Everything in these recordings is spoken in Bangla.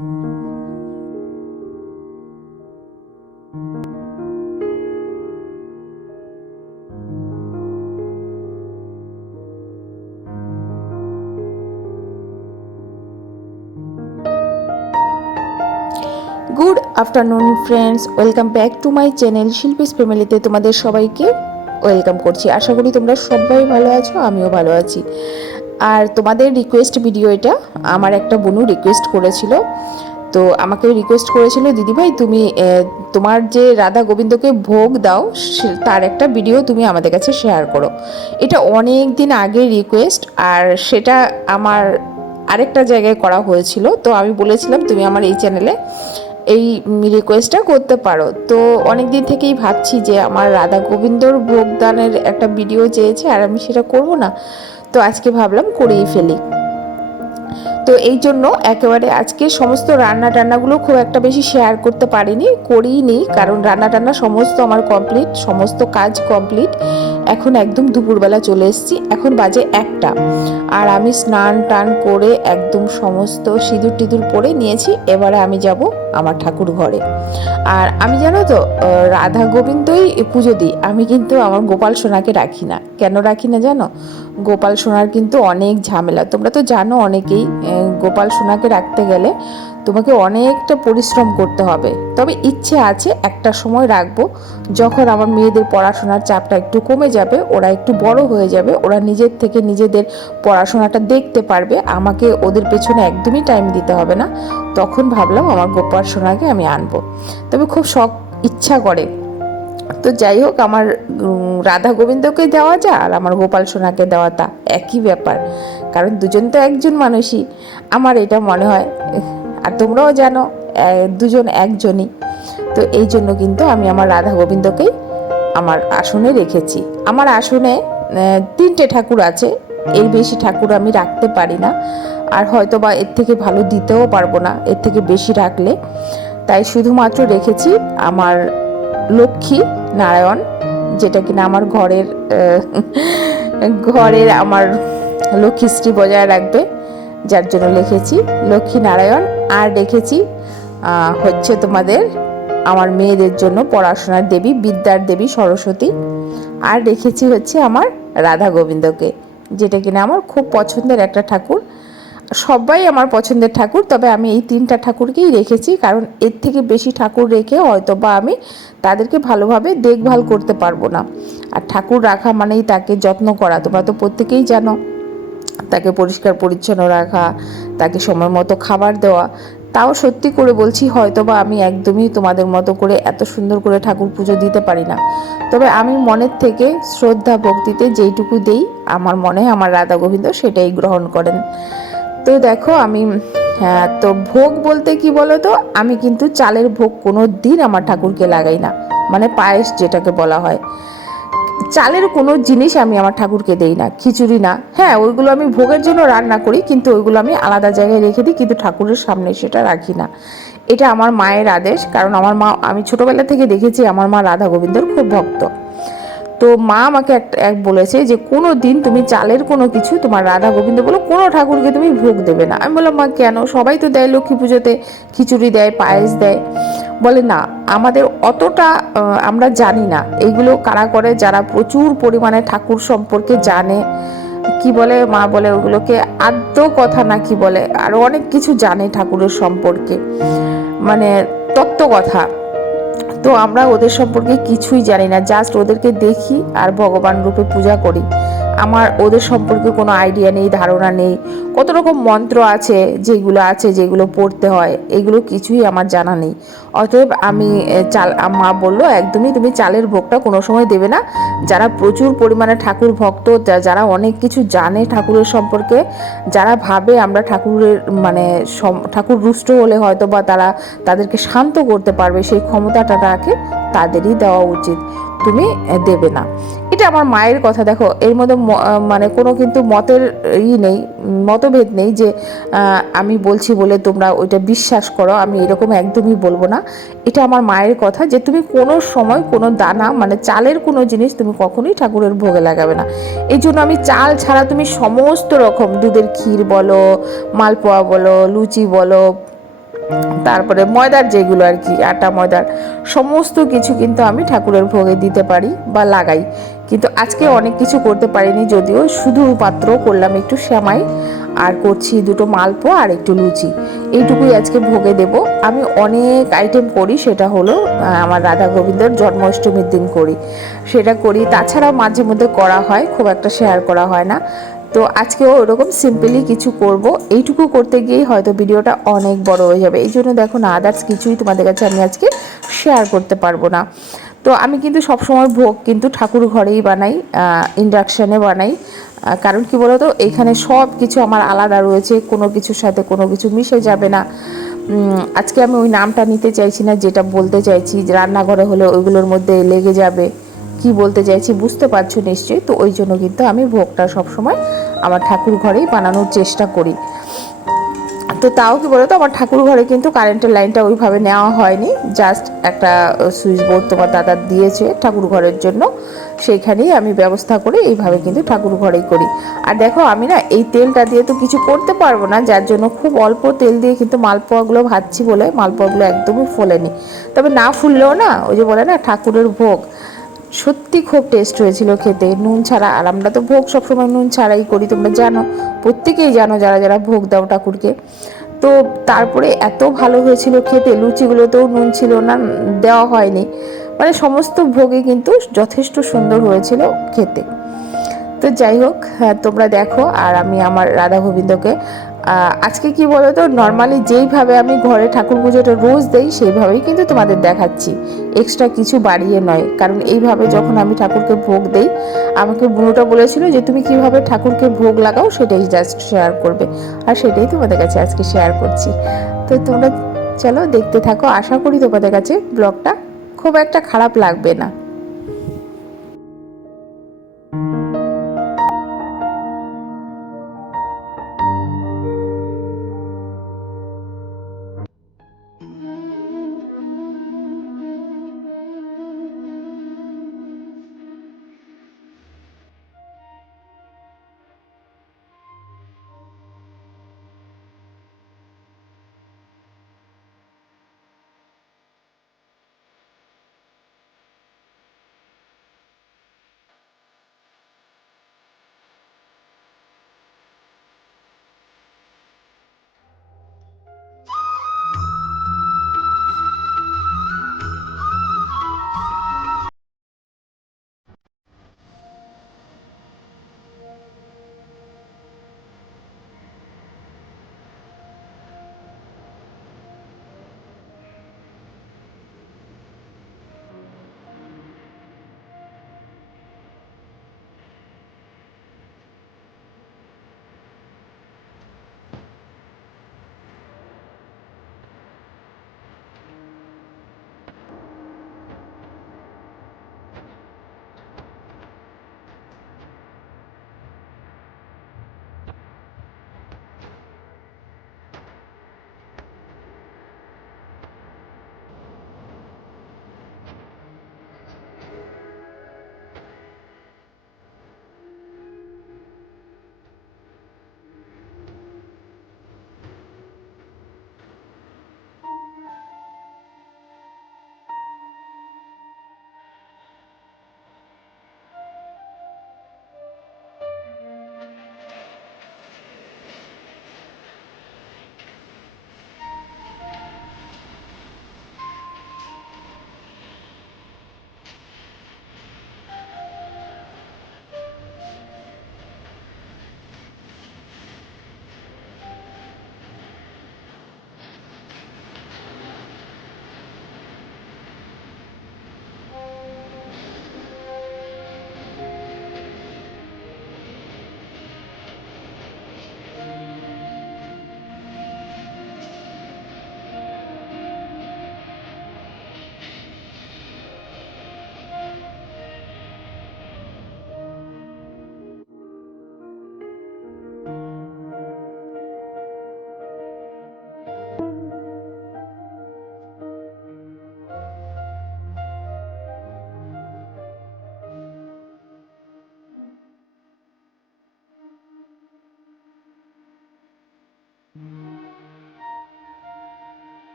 Good afternoon friends, welcome back to my channel Shilpi's ফ্যামিলিতে তোমাদের সবাইকে ওয়েলকাম করছি। আশা করি তোমরা সবাই ভালো আছো, আমিও ভালো আছি। আর তোমাদের রিকোয়েস্ট ভিডিও এটা, আমার একটা বোনু রিকোয়েস্ট করেছিল। তো আমাকে রিকোয়েস্ট করেছিল, দিদিভাই তুমি তোমার যে রাধা গোবিন্দকে ভোগ দাও তার একটা ভিডিও তুমি আমাদের কাছে শেয়ার করো। এটা অনেক দিন আগের রিকোয়েস্ট, আর সেটা আমার আরেকটা জায়গায় করা হয়েছিল। তো আমি বলেছিলাম তুমি আমার এই চ্যানেলে এই রিকোয়েস্টটা করতে পারো। তো অনেক দিন থেকেই ভাবছি যে আমার রাধা গোবিন্দর ভোগদানের একটা ভিডিও চেয়েছে, আর আমি সেটা করব না। তো আজকে ভাবলাম করেই ফেলি। তো এই জন্য একেবারে আজকে সমস্ত রান্না টান্নাগুলো খুব একটা বেশি শেয়ার করতে পারিনি, করিনি, কারণ রান্না টান্না সমস্ত আমার কমপ্লিট, সমস্ত কাজ কমপ্লিট। এখন একদম দুপুরবেলা চলে এসেছি, এখন বাজে 1টা। আর আমি স্নান টান করে একদম সমস্ত সিঁদুর টিঁদুর পরে নিয়েছি। এবারে আমি যাব আমার ঠাকুর ঘরে। আর আমি জানো তো রাধা গোবিন্দই পুজো দিই, আমি কিন্তু আমার গোপাল সোনাকে রাখি না। কেন রাখি না জানো? গোপাল সোনার কিন্তু অনেক ঝামেলা, তোমরা তো জানো অনেকেই। গোপাল সোনাকে রাখতে গেলে তোমাকে অনেকটা পরিশ্রম করতে হবে। তবে ইচ্ছে আছে একটা সময় রাখবো, যখন আমার মেয়েদের পড়াশোনার চাপটা একটু কমে যাবে, ওরা একটু বড় হয়ে যাবে, ওরা নিজের থেকে নিজেদের পড়াশোনাটা দেখতে পারবে, আমাকে ওদের পেছনে একদমই টাইম দিতে হবে না। তখন ভাবলাম আমার গোপাল সোনাকে আমি আনবো। তবে খুব শখ ইচ্ছা করে। তো যাই হোক, আমার রাধা গোবিন্দকে দেওয়া যা আর আমার গোপাল সোনাকে দেওয়া তা একই ব্যাপার, কারণ দুজন তো একজন মানুষই, আমার এটা মনে হয়। আর তোমরাও জানো দুজন একজনই। তো এই জন্য কিন্তু আমি আমার রাধা গোবিন্দকেই আমার আসনে রেখেছি। আমার আসনে 3টে ঠাকুর আছে, এর বেশি ঠাকুর আমি রাখতে পারি না, আর হয়তো বা এর থেকে ভালো দিতেও পারবো না এর থেকে বেশি রাখলে। তাই শুধুমাত্র রেখেছি আমার লক্ষ্মী নারায়ণ, যেটা কিনা আমার ঘরের আমার লক্ষ্মীশ্রী বজায় রাখবে, যার জন্য লিখেছি লক্ষ্মী নারায়ণ। আর রেখেছি হচ্ছে তোমাদের আমার মেয়েদের জন্য পড়াশোনার দেবী, বিদ্যার দেবী সরস্বতী। আর রেখেছি হচ্ছে আমার রাধা গোবিন্দকে, যেটা কিনা আমার খুব পছন্দের একটা ঠাকুর। সবাই আমার পছন্দের ঠাকুর, তবে আমি এই 3টা ঠাকুরকেই রেখেছি, কারণ এর থেকে বেশি ঠাকুর রেখে হয়তো বা আমি তাদেরকে ভালোভাবে দেখভাল করতে পারবো না। আর ঠাকুর রাখা মানেই তাকে যত্ন করা, তোমরা তো প্রত্যেকেই জানো। তাকে পরিষ্কার পরিচ্ছন্ন রাখা, তাকে সময় মতো খাবার দেওয়া। তাও সত্যি করে বলছি, হয়তো বা আমি একদমই তোমাদের মতো করে এত সুন্দর করে ঠাকুর পুজো দিতে পারি না। তবে আমি মনের থেকে শ্রদ্ধা ভক্তিতে যেইটুকু দেই, আমার মনে হয় আমার রাধা গোবিন্দ সেটাই গ্রহণ করেন। তো দেখো আমি, হ্যাঁ, তো ভোগ বলতে কি বলো তো, আমি কিন্তু চালের ভোগ কোনো দিন আমার ঠাকুরকে লাগাই না, মানে পায়েস যেটাকে বলা হয়। চালের কোনো জিনিস আমি আমার ঠাকুরকে দেই না, খিচুড়ি না। হ্যাঁ, ওইগুলো আমি ভোগের জন্য রান্না করি, কিন্তু ওইগুলো আমি আলাদা জায়গায় রেখে দিই, কিন্তু ঠাকুরের সামনে সেটা রাখি না। এটা আমার মায়ের আদেশ, কারণ আমার মা, আমি ছোটবেলা থেকে দেখেছি আমার মা রাধা গোবিন্দর খুব ভক্ত। তো মা আমাকে এক বলেছে যে কোনো দিন তুমি চালের কোনো কিছু তোমার রাধা গোবিন্দ বলো কোনো ঠাকুরকে তুমি ভোগ দেবে না। আমি বললাম মা কেন? সবাই তো দেয় লক্ষ্মী পুজোতে, খিচুড়ি দেয়, পায়েস দেয়। বলে না, আমাদের অতটা আমরা জানি না এইগুলো কারা করে, যারা প্রচুর পরিমাণে ঠাকুর সম্পর্কে জানে। কি বলে মা, বলে ওগুলোকে আদ্য কথা না কি বলে, আরো অনেক কিছু জানে ঠাকুরের সম্পর্কে, মানে তত্ত্ব কথা। তো আমরা ওদের সম্পর্কে কিছুই জানি না, জাস্ট ওদেরকে দেখি আর ভগবান রূপে পূজা করি। আমার ওদের সম্পর্কে কোনো আইডিয়া নেই, ধারণা নেই। কত রকম মন্ত্র আছে যেগুলো পড়তে হয়, এগুলো কিছুই আমার জানা নেই। অতএব আমি মা বললো একদমই তুমি চালের ভোগটা কোনো সময় দেবে না। যারা প্রচুর পরিমাণে ঠাকুর ভক্ত, যারা অনেক কিছু জানে ঠাকুরের সম্পর্কে, যারা ভাবে আমরা ঠাকুরের মানে ঠাকুর রুষ্ট হলে হয়তো বা তাদেরকে শান্ত করতে পারবে, সেই ক্ষমতাটা রাখে, তাদেরই দেওয়া উচিত, তুমি দেবে না। এটা আমার মায়ের কথা। দেখো এর মধ্যে মানে কোনো কিন্তু মতভেদ নেই যে আমি বলছি বলে তোমরা ওইটা বিশ্বাস করো, আমি এরকম একদমই বলবো না। এটা আমার মায়ের কথা যে তুমি কোনো সময় কোনো দানা মানে চালের কোনো জিনিস তুমি কখনোই ঠাকুরের ভোগে লাগাবে না। এই জন্য আমি চাল ছাড়া তুমি সমস্ত রকম দুধের ক্ষীর বলো, মালপোয়া বলো, লুচি বলো, তারপরে ময়দার যেগুলো আর কি, আটা ময়দার সমস্ত কিছু কিন্তু আমি ঠাকুরের ভোগে দিতে পারি বা লাগাই। কিন্তু আজকে অনেক কিছু করতে পারিনি, যদিও শুধুমাত্র করলাম একটু সেমাই আর করছি দুটো মালপোয়া আর একটু লুচি, এইটুকুই আজকে ভোগে দেব। আমি অনেক আইটেম করি, সেটা হলো আমার রাধা গোবিন্দর জন্মাষ্টমীর দিন করি, সেটা করি। তাছাড়াও মাঝে মধ্যে করা হয়, খুব একটা শেয়ার করা হয় না। তো আজকেও ওরকম সিম্পলি কিছু করব, এইটুকু করতে গিয়েই হয়তো ভিডিওটা অনেক বড় হয়ে যাবে, এই জন্য দেখো না আদার্স কিছুই তোমাদের কাছে আমি আজকে শেয়ার করতে পারবো না। তো আমি কিন্তু সবসময় ভোগ কিন্তু ঠাকুর ঘরেই বানাই, ইন্ডাকশানে বানাই। কারণ কি বলতো, এইখানে সব কিছু আমার আলাদা রয়েছে, কোনো কিছুর সাথে কোনো কিছু মিশে যাবে না। আজকে আমি ওই নামটা নিতে চাইছি না, যেটা বলতে চাইছি যে রান্নাঘরে হলে ওইগুলোর মধ্যে লেগে যাবে, কি বলতে চাইছি বুঝতে পারছো নিশ্চয়ই। তো ওই জন্য কিন্তু আমি ভোগটা সবসময় আমার ঠাকুর ঘরেই বানানোর চেষ্টা করি। তো তাও কি বলতো, আমার ঠাকুর ঘরে কিন্তু কারেন্টের লাইনটা ওইভাবে নেওয়া হয়নি, জাস্ট একটা সুইচ বোর্ড তোমার দাদা দিয়েছে ঠাকুর ঘরের জন্য, সেইখানেই আমি ব্যবস্থা করে এইভাবে কিন্তু ঠাকুর ঘরেই করি। আর দেখো আমি না এই তেলটা দিয়ে তো কিছু করতে পারবো না, যার জন্য খুব অল্প তেল দিয়ে কিন্তু মালপোয়াগুলো ভাজছি বলে মালপোয়াগুলো একদমই ফোলেনি। তবে না ফুললেও না, ওই যে বলে না ঠাকুরের ভোগ, সত্যি খুব টেস্ট হয়েছিল খেতে, নুন ছাড়া। আর আমরা তো ভোগ সবসময় নুন ছাড়াই করি, তোমরা জানো, প্রত্যেকেই জানো যারা যারা ভোগ দাও ঠাকুরকে। তো তারপরে এত ভালো হয়েছিল খেতে, লুচিগুলোতেও নুন ছিল না, দেওয়া হয়নি, মানে সমস্ত ভোগে কিন্তু যথেষ্ট সুন্দর হয়েছিল খেতে। তো যাই হোক, তোমরা দেখো। আর আমি আমার রাধা গোবিন্দকে আজকে কি বলো তো, নর্মালি যেইভাবে আমি ঘরে ঠাকুর পুজোটা রোজ দেই সেইভাবেই কিন্তু তোমাদের দেখাচ্ছি, এক্সট্রা কিছু বাড়িয়ে নয়। কারণ এইভাবে যখন আমি ঠাকুরকে ভোগ দেই, আমাকে বুনুটা বলেছিল যে তুমি কিভাবে ঠাকুরকে ভোগ লাগাও সেটাই জাস্ট শেয়ার করবে, আর সেটাই তোমাদের কাছে আজকে শেয়ার করছি। তো তোমরা চলো দেখতে থাকো, আশা করি তোমাদের কাছে ব্লগটা খুব একটা খারাপ লাগবে না।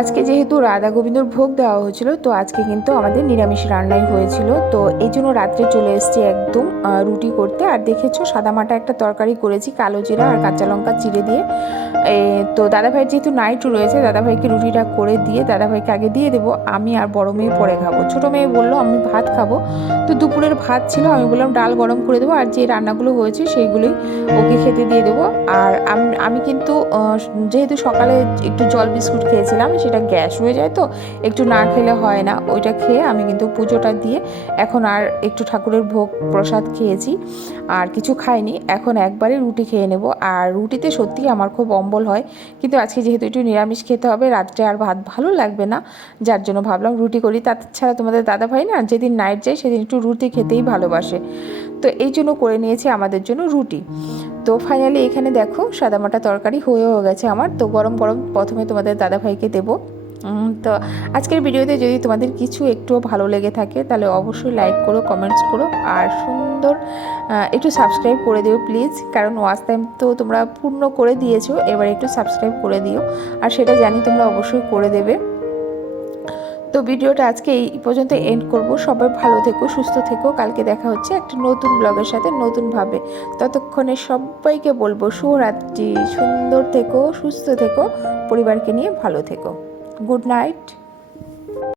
আজকে যেহেতু রাধা গোবিন্দর ভোগ দেওয়া হয়েছিল, তো আজকে কিন্তু আমাদের নিরামিষ রান্নাই হয়েছিল। তো এই জন্য রাত্রে চলে এসেছি একদম রুটি করতে। আর দেখেছো সাদামাটা একটা তরকারি করেছি কালো জিরা আর কাঁচা লঙ্কা চিড়ে দিয়ে। তো দাদাভাইয়ের যেহেতু নাইট রয়েছে, দাদাভাইকে রুটিটা করে দিয়ে দাদাভাইকে আগে দিয়ে দেবো, আমি আর বড় মেয়ে পরে খাবো। ছোটো মেয়ে বললো আমি ভাত খাবো, তো দুপুরের ভাত ছিল, আমি বললাম ডাল গরম করে দেবো আর যে রান্নাগুলো হয়েছে সেইগুলোই ওকে খেতে দিয়ে দেবো। আর আমি কিন্তু যেহেতু সকালে একটু জল বিস্কুট খেয়েছিলাম, সেটা গ্যাস হয়ে যায়, তো একটু না খেলে হয় না, ওইটা খেয়ে আমি কিন্তু পুজোটা দিয়ে এখন আর একটু ঠাকুরের ভোগ প্রসাদ খেয়েছি, আর কিছু খাইনি। এখন একবারে রুটি খেয়ে নেব। আর রুটিতে সত্যিই আমার খুব অম্বল হয়, কিন্তু আজকে যেহেতু একটু নিরামিষ খেতে হবে, রাত্রে আর ভাত ভালো লাগবে না, যার জন্য ভাবলাম রুটি করি। তাছাড়া তোমাদের দাদাভাই না যেদিন নাইট যায় সেদিন একটু রুটি খেতেই ভালোবাসে, তো এই জন্য করে নিয়েছি আমাদের জন্য রুটি। তো ফাইনালি এখানে দেখো সাদামাটা তরকারি হয়েও গেছে আমার। তো গরম গরম প্রথমে তোমাদের দাদাভাইকে দেবো। তো আজকের ভিডিওতে যদি তোমাদের কিছু একটুও ভালো লেগে থাকে তাহলে অবশ্যই লাইক করো, কমেন্টস করো, আর সুন্দর একটু সাবস্ক্রাইব করে দিও প্লিজ, কারণ ওয়াচ টাইম তো তোমরা পূর্ণ করে দিয়েছো, এবার একটু সাবস্ক্রাইব করে দিও, আর সেটা জানি তোমরা অবশ্যই করে দেবে। তো ভিডিওটা আজকে এই পর্যন্ত এন্ড করব। সবাই ভালো থেকো, সুস্থ থেকো, কালকে দেখা হচ্ছে একটা নতুন ব্লগের সাথে নতুনভাবে। ততক্ষণে সবাইকে বলবো শুভরাত্রি, সুন্দর থেকো, সুস্থ থেকো, পরিবারকে নিয়ে ভালো থেকো। Good night.